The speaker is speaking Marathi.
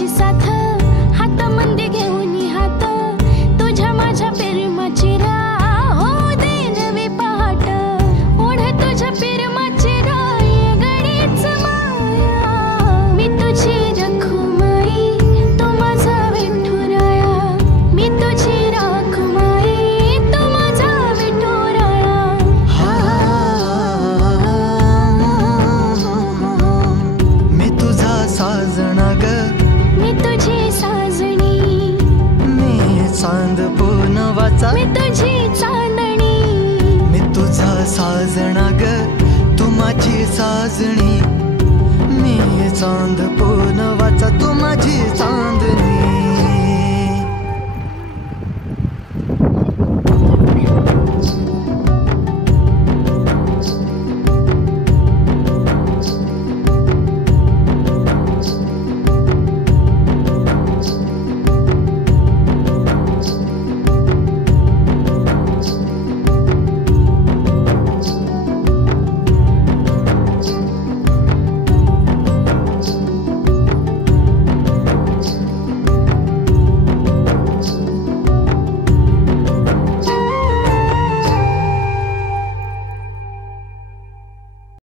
तुझी साथ हात मंदी घेऊन हात तुझ्या माझ्या प्रेमाची राह हो दे नवी पहाट ओढ तुझ्या प्रेमाची राह ये गडीच माया मी तुझी रखुमाई तो माझा विठुराया मी तुझी रखुमाई तो माझा विठुराया मी तुझा साजना ग मी तुझी साजणी मी चांद पूनवाचा मी तुझी चांदणी मी तुझा साजना ग तू माझी साजणी मी चांद